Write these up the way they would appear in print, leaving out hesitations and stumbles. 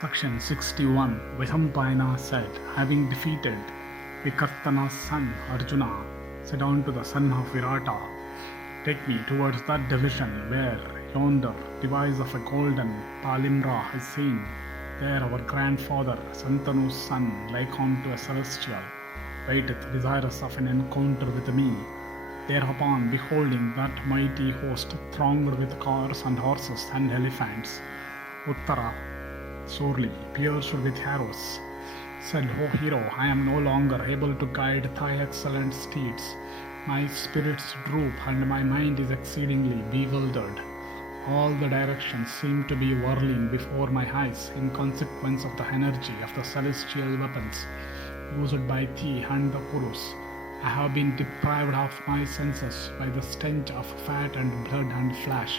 Section 61. Vaisampayana said, having defeated Vikartana's son Arjuna, said unto the son of Virata, take me towards that division where yonder device of a golden palmyra is seen. There our grandfather Santanu's son, like unto a celestial, waiteth desirous of an encounter with me. Thereupon, beholding that mighty host thronged with cars and horses and elephants, Uttara, sorely pierced with arrows, said, O hero, I am no longer able to guide thy excellent steeds. My spirits droop and my mind is exceedingly bewildered. All the directions seem to be whirling before my eyes in consequence of the energy of the celestial weapons used by thee and the Kurus. I have been deprived of my senses by the stench of fat and blood and flesh.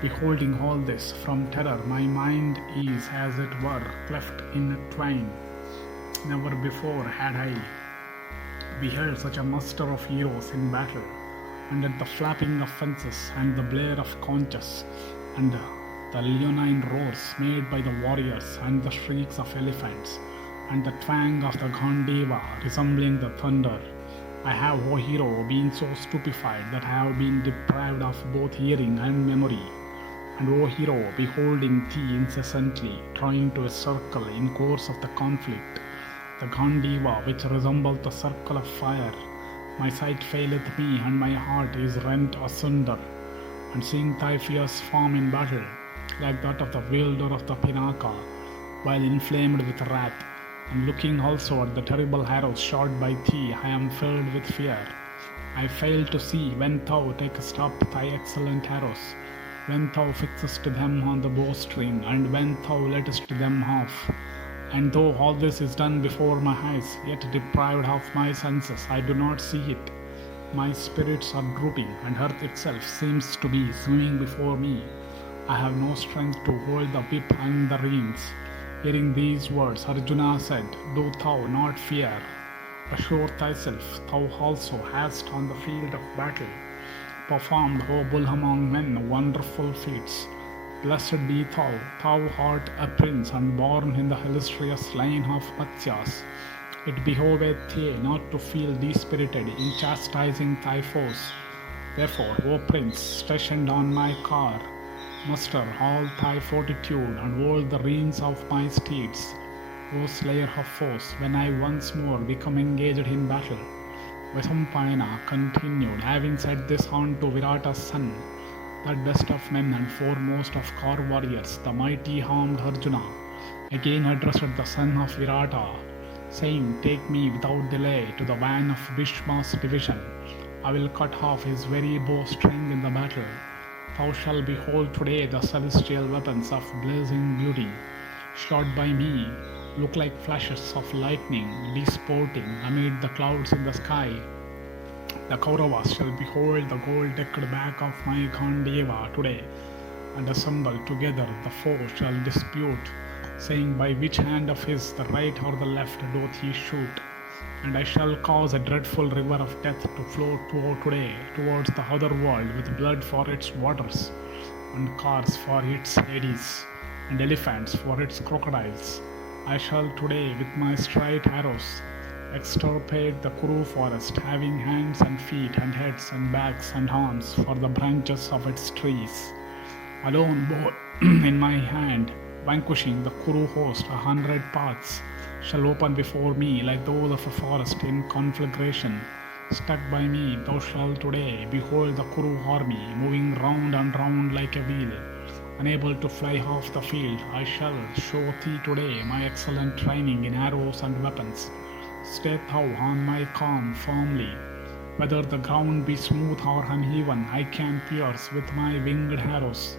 Beholding all this from terror, my mind is, as it were, cleft in twain. Never before had I beheld such a muster of heroes in battle, and at the flapping of fences, and the blare of conches, and the leonine roars made by the warriors, and the shrieks of elephants, and the twang of the Gandiva resembling the thunder, I have, O hero, been so stupefied that I have been deprived of both hearing and memory. And O hero, beholding thee incessantly, trying to circle in course of the conflict, the Gandiva which resembled the circle of fire, my sight faileth me, and my heart is rent asunder. And seeing thy fierce form in battle, like that of the wielder of the Pinaka, while inflamed with wrath, and looking also at the terrible arrows shot by thee, I am filled with fear. I fail to see when thou takest up thy excellent arrows, when thou fixest them on the bowstring, and when thou lettest them off. And though all this is done before my eyes, yet deprived of my senses, I do not see it. My spirits are drooping, and earth itself seems to be swimming before me. I have no strength to hold the whip and the reins. Hearing these words, Arjuna said, do thou not fear. Assure thyself, thou also hast on the field of battle performed, O bull among men, wonderful feats. Blessed be thou, thou art a prince, and born in the illustrious line of Matsyas. It behoveth thee not to feel dispirited in chastising thy foes. Therefore, O prince, stationed on my car, muster all thy fortitude and hold the reins of my steeds, O slayer of foes, when I once more become engaged in battle. Vaisampayana continued, having said this unto Virata's son, that best of men and foremost of car warriors, the mighty armed Arjuna, again addressed the son of Virata, saying, take me without delay to the van of Bhishma's division. I will cut off his very bowstring in the battle. Thou shalt behold today the celestial weapons of blazing beauty, shot by me, look like flashes of lightning, disporting amid the clouds in the sky. The Kauravas shall behold the gold-decked back of my Gandiva today, and assembled together the foe shall dispute, saying, by which hand of his, the right or the left, doth he shoot? And I shall cause a dreadful river of death to flow today towards the other world with blood for its waters, and cars for its eddies, and elephants for its crocodiles. I shall today with my straight arrows extirpate the Kuru forest, having hands and feet and heads and backs and arms for the branches of its trees. Alone bow in my hand, vanquishing the Kuru host 100 paths shall open before me like those of a forest in conflagration. Stuck by me, thou shalt today behold the Kuru army moving round and round like a wheel. Unable to fly off the field, I shall show thee today my excellent training in arrows and weapons. Stay thou on my calm firmly. Whether the ground be smooth or uneven, I can pierce with my winged arrows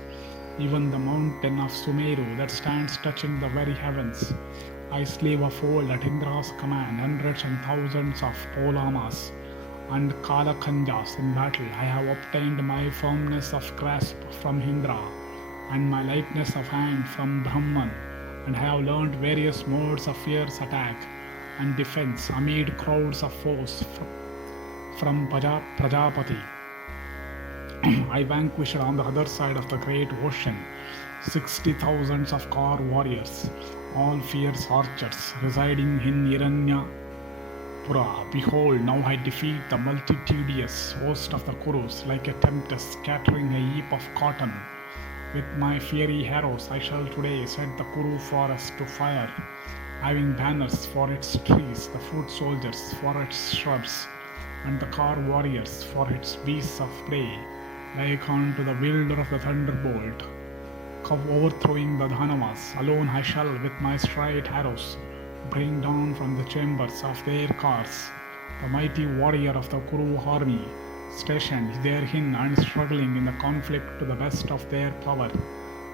even the mountain of Sumeru that stands touching the very heavens. I sleeve of old at Indra's command hundreds and thousands of Polamas and Kalakanjas in battle. I have obtained my firmness of grasp from Indra and my lightness of hand from Brahman, and I have learned various modes of fierce attack and defense amid crowds of foes from Prajapati. I vanquished on the other side of the great ocean 60,000 of car warriors, all fierce archers, residing in Hiranyapura. Behold, now I defeat the multitudinous host of the Kurus like a tempest scattering a heap of cotton. With my fiery arrows I shall today set the Kuru forest to fire, having banners for its trees, the foot soldiers for its shrubs, and the car warriors for its beasts of prey, like unto the wielder of the thunderbolt. Overthrowing the Dhanavas, alone I shall with my straight arrows bring down from the chambers of their cars the mighty warrior of the Kuru army, stationed therein and struggling in the conflict to the best of their power.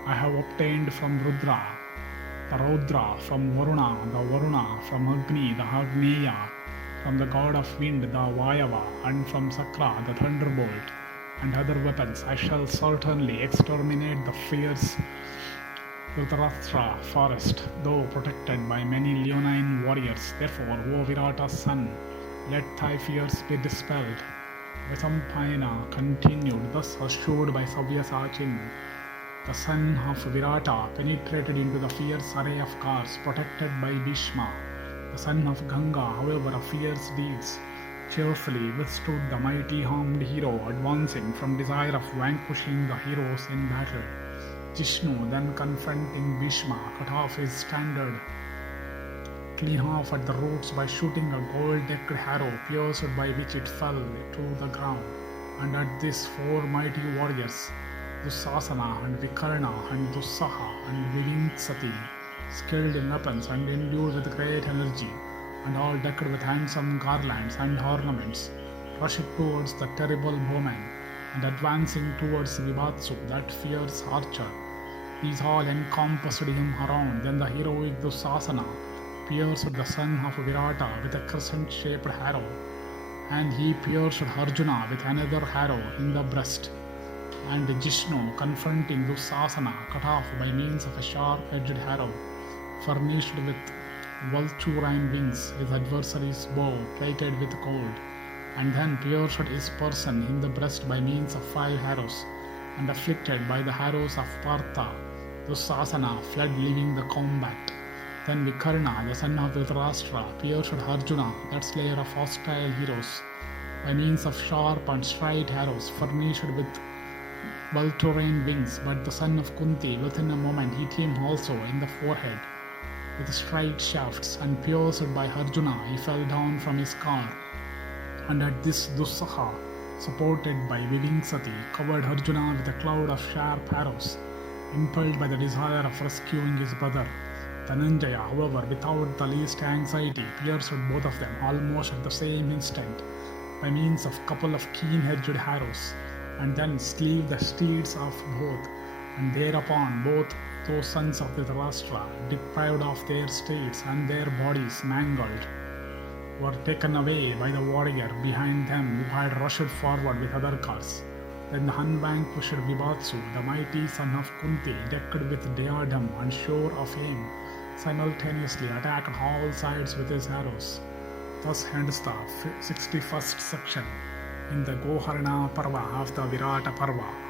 I have obtained from Rudra the Raudra, from Varuna the Varuna, from Agni the Agneya, from the god of wind the Vayava, and from Sakra the thunderbolt, and other weapons. I shall certainly exterminate the fierce Virata forest, though protected by many leonine warriors. Therefore, O Virata's son, let thy fears be dispelled. Vaisampayana continued, thus assured by Savyasachin. The son of Virata penetrated into the fierce array of cars protected by Bhishma. The son of Ganga, however, of fierce deeds, cheerfully withstood the mighty armed hero advancing from desire of vanquishing the heroes in battle. Jishnu, then confronting Bhishma, cut off his standard clean off at the roots by shooting a gold-decked arrow pierced by which it fell to the ground. And at this 4 mighty warriors, Dusasana and Vikarna and Dusaha and Vivingsati, skilled in weapons and endued with great energy, and all decked with handsome garlands and ornaments, rushed towards the terrible bowman, and advancing towards Vibatsu, that fierce archer. These all encompassed him around. Then the heroic Dusasana pierced the son of Virata with a crescent-shaped arrow, and he pierced Arjuna with another arrow in the breast. And Jishnu, confronting Dusasana, cut off by means of a sharp-edged arrow, furnished with vulturine wings, his adversary's bow plated with gold, and then pierced his person in the breast by means of 5 arrows, and afflicted by the arrows of Partha, Dusasana fled leaving the combat. Then Vikarna, the son of Dhritarashtra, pierced Arjuna, that slayer of hostile heroes, by means of sharp and straight arrows furnished with vulturine wings, but the son of Kunti, within a moment hit him also in the forehead with straight shafts, and pierced by Arjuna, he fell down from his car. And at this Dusaha, supported by Vivingsati, covered Arjuna with a cloud of sharp arrows, impelled by the desire of rescuing his brother. Dhananjaya, however, without the least anxiety, pierced both of them almost at the same instant by means of couple of keen-edged arrows, and then slew the steeds of both. And thereupon both those sons of Dhritarashtra, deprived of their steeds and their bodies mangled, were taken away by the warrior behind them who had rushed forward with other cars. Then the unvanquished Vibatsu, the mighty son of Kunti, decked with diadem and sure of aim, simultaneously attacked all sides with his arrows. Thus ends the 61st section in the Go-harana Parva of the Virata Parva.